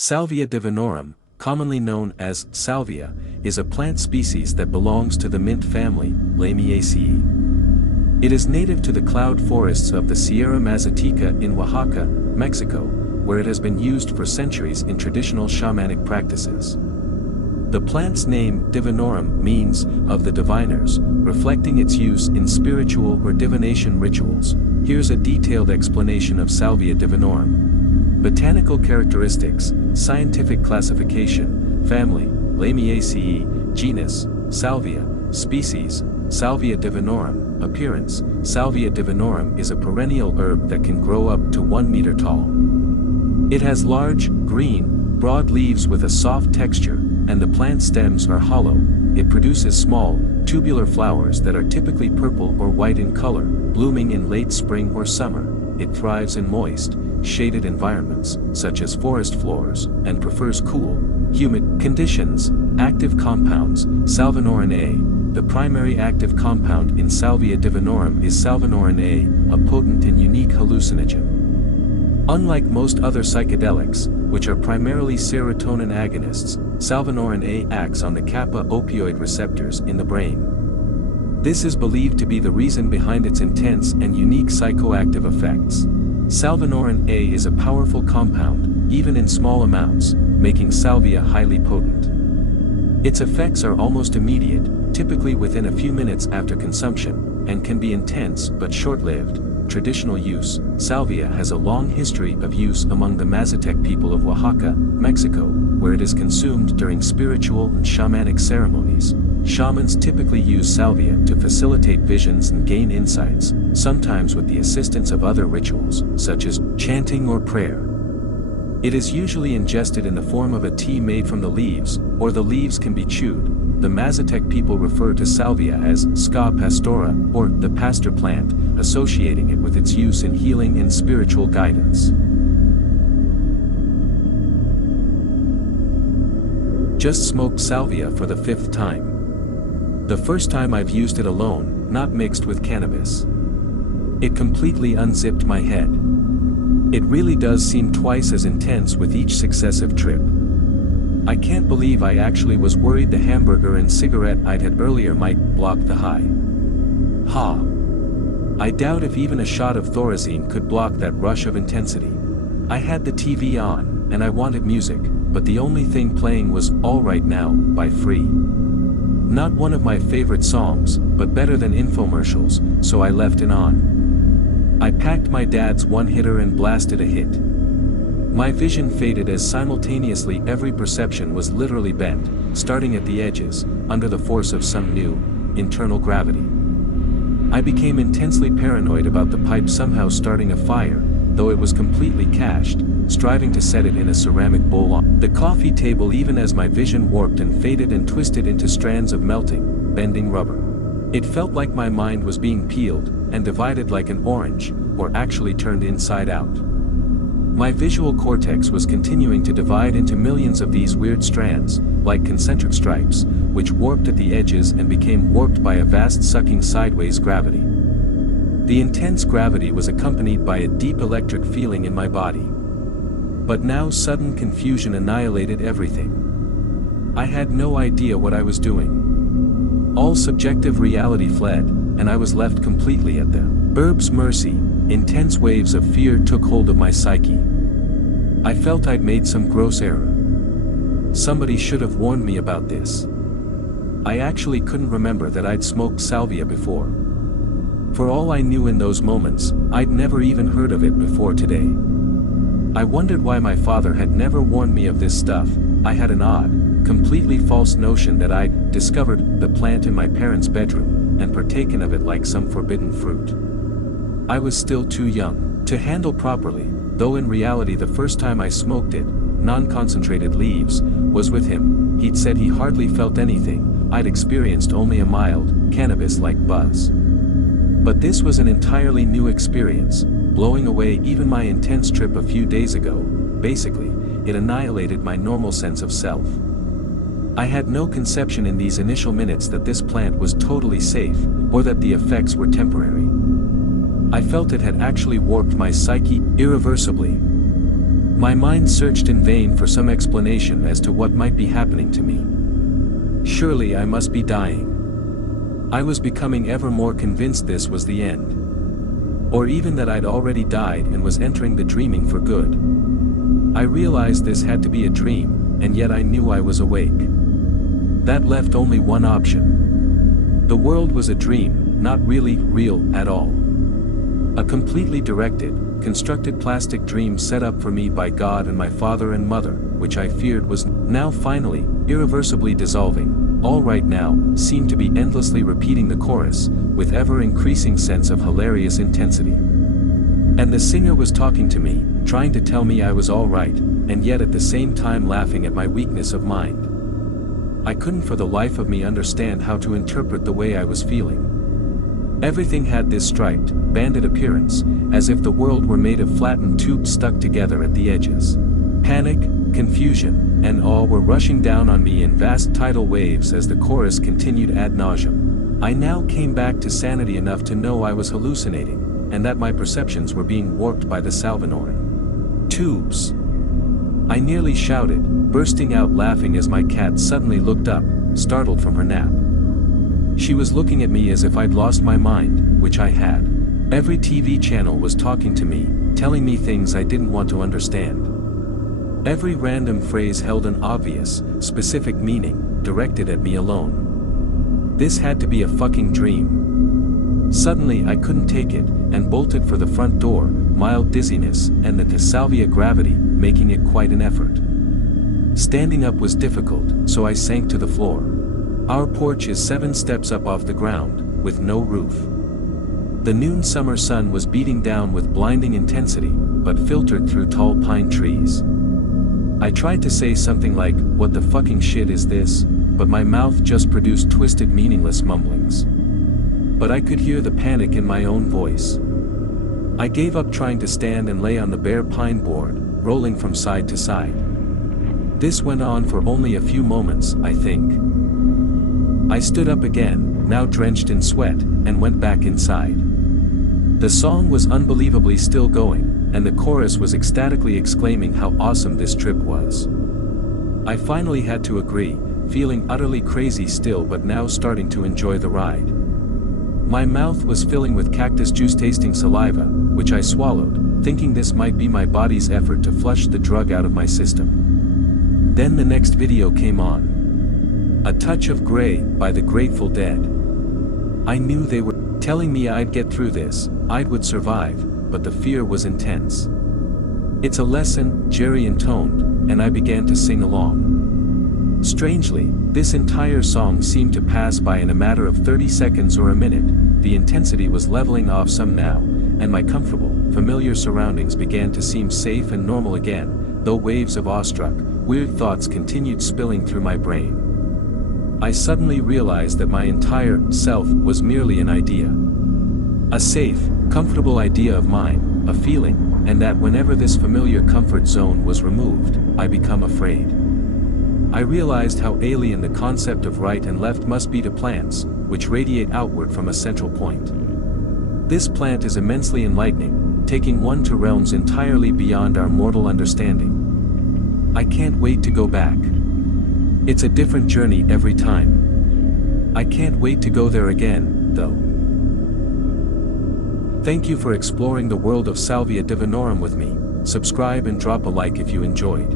Salvia divinorum, commonly known as salvia, is a plant species that belongs to the mint family, Lamiaceae. It is native to the cloud forests of the Sierra Mazateca in Oaxaca, Mexico, where it has been used for centuries in traditional shamanic practices. The plant's name Divinorum means, of the diviners, reflecting its use in spiritual or divination rituals. Here's a detailed explanation of Salvia divinorum. Botanical characteristics, scientific classification, family, Lamiaceae, genus, Salvia, species, Salvia divinorum, appearance, Salvia divinorum is a perennial herb that can grow up to 1 meter tall. It has large, green, broad leaves with a soft texture, and the plant stems are hollow. It produces small, tubular flowers that are typically purple or white in color, blooming in late spring or summer. It thrives in moist, shaded environments, such as forest floors, and prefers cool, humid conditions. Active compounds, salvinorin A. The primary active compound in Salvia divinorum is salvinorin A, a potent and unique hallucinogen. Unlike most other psychedelics, which are primarily serotonin agonists, salvinorin A acts on the kappa opioid receptors in the brain. This is believed to be the reason behind its intense and unique psychoactive effects. Salvinorin A is a powerful compound, even in small amounts, making salvia highly potent. Its effects are almost immediate, typically within a few minutes after consumption, and can be intense but short-lived. Traditional use, salvia has a long history of use among the Mazatec people of Oaxaca, Mexico, where it is consumed during spiritual and shamanic ceremonies. Shamans typically use salvia to facilitate visions and gain insights, sometimes with the assistance of other rituals, such as chanting or prayer. It is usually ingested in the form of a tea made from the leaves, or the leaves can be chewed. The Mazatec people refer to salvia as ska pastora, or the pastor plant, associating it with its use in healing and spiritual guidance. Just smoked salvia for the 5th time. The first time I've used it alone, not mixed with cannabis. It completely unzipped my head. It really does seem twice as intense with each successive trip. I can't believe I actually was worried the hamburger and cigarette I'd had earlier might block the high. Ha! I doubt if even a shot of Thorazine could block that rush of intensity. I had the TV on, and I wanted music, but the only thing playing was All Right Now, by Free. Not one of my favorite songs, but better than infomercials, so I left it on. I packed my dad's one-hitter and blasted a hit. My vision faded as simultaneously every perception was literally bent, starting at the edges, under the force of some new, internal gravity. I became intensely paranoid about the pipe somehow starting a fire, though it was completely cached, striving to set it in a ceramic bowl on the coffee table even as my vision warped and faded and twisted into strands of melting, bending rubber. It felt like my mind was being peeled, and divided like an orange, or actually turned inside out. My visual cortex was continuing to divide into millions of these weird strands, like concentric stripes, which warped at the edges and became warped by a vast sucking sideways gravity. The intense gravity was accompanied by a deep electric feeling in my body. But now sudden confusion annihilated everything. I had no idea what I was doing. All subjective reality fled, and I was left completely at the herb's mercy. Intense waves of fear took hold of my psyche. I felt I'd made some gross error. Somebody should have warned me about this. I actually couldn't remember that I'd smoked salvia before. For all I knew in those moments, I'd never even heard of it before today. I wondered why my father had never warned me of this stuff. I had an odd, completely false notion that I'd discovered the plant in my parents' bedroom, and partaken of it like some forbidden fruit. I was still too young to handle properly, though in reality the first time I smoked it, non-concentrated leaves, was with him. He'd said he hardly felt anything. I'd experienced only a mild, cannabis-like buzz. But this was an entirely new experience, blowing away even my intense trip a few days ago. Basically, it annihilated my normal sense of self. I had no conception in these initial minutes that this plant was totally safe, or that the effects were temporary. I felt it had actually warped my psyche irreversibly. My mind searched in vain for some explanation as to what might be happening to me. Surely I must be dying. I was becoming ever more convinced this was the end. Or even that I'd already died and was entering the dreaming for good. I realized this had to be a dream, and yet I knew I was awake. That left only one option. The world was a dream, not really real at all. A completely directed, constructed plastic dream set up for me by God and my father and mother, which I feared was now finally, irreversibly dissolving. All right now, seemed to be endlessly repeating the chorus, with ever-increasing sense of hilarious intensity. And the singer was talking to me, trying to tell me I was all right, and yet at the same time laughing at my weakness of mind. I couldn't for the life of me understand how to interpret the way I was feeling. Everything had this striped, banded appearance, as if the world were made of flattened tubes stuck together at the edges. Panic, confusion, and awe were rushing down on me in vast tidal waves as the chorus continued ad nauseum. I now came back to sanity enough to know I was hallucinating, and that my perceptions were being warped by the Salvinorum tubes. I nearly shouted, bursting out laughing as my cat suddenly looked up, startled from her nap. She was looking at me as if I'd lost my mind, which I had. Every TV channel was talking to me, telling me things I didn't want to understand. Every random phrase held an obvious, specific meaning, directed at me alone. This had to be a fucking dream. Suddenly I couldn't take it, and bolted for the front door, mild dizziness, and the Salvia gravity, making it quite an effort. Standing up was difficult, so I sank to the floor. Our porch is 7 steps up off the ground, with no roof. The noon summer sun was beating down with blinding intensity, but filtered through tall pine trees. I tried to say something like, "What the fucking shit is this?" but my mouth just produced twisted meaningless mumblings. But I could hear the panic in my own voice. I gave up trying to stand and lay on the bare pine board, rolling from side to side. This went on for only a few moments, I think. I stood up again, now drenched in sweat, and went back inside. The song was unbelievably still going, and the chorus was ecstatically exclaiming how awesome this trip was. I finally had to agree, feeling utterly crazy still but now starting to enjoy the ride. My mouth was filling with cactus juice tasting saliva, which I swallowed, thinking this might be my body's effort to flush the drug out of my system. Then the next video came on. A Touch of Grey, by the Grateful Dead. I knew they were telling me I'd get through this, I would survive, but the fear was intense. It's a lesson, Jerry intoned, and I began to sing along. Strangely, this entire song seemed to pass by in a matter of 30 seconds or a minute. The intensity was leveling off some now, and my comfortable, familiar surroundings began to seem safe and normal again, though waves of awestruck, weird thoughts continued spilling through my brain. I suddenly realized that my entire self was merely an idea. A safe, comfortable idea of mine, a feeling, and that whenever this familiar comfort zone was removed, I become afraid. I realized how alien the concept of right and left must be to plants, which radiate outward from a central point. This plant is immensely enlightening, taking one to realms entirely beyond our mortal understanding. I can't wait to go back. It's a different journey every time. I can't wait to go there again, though. Thank you for exploring the world of Salvia Divinorum with me. Subscribe and drop a like if you enjoyed.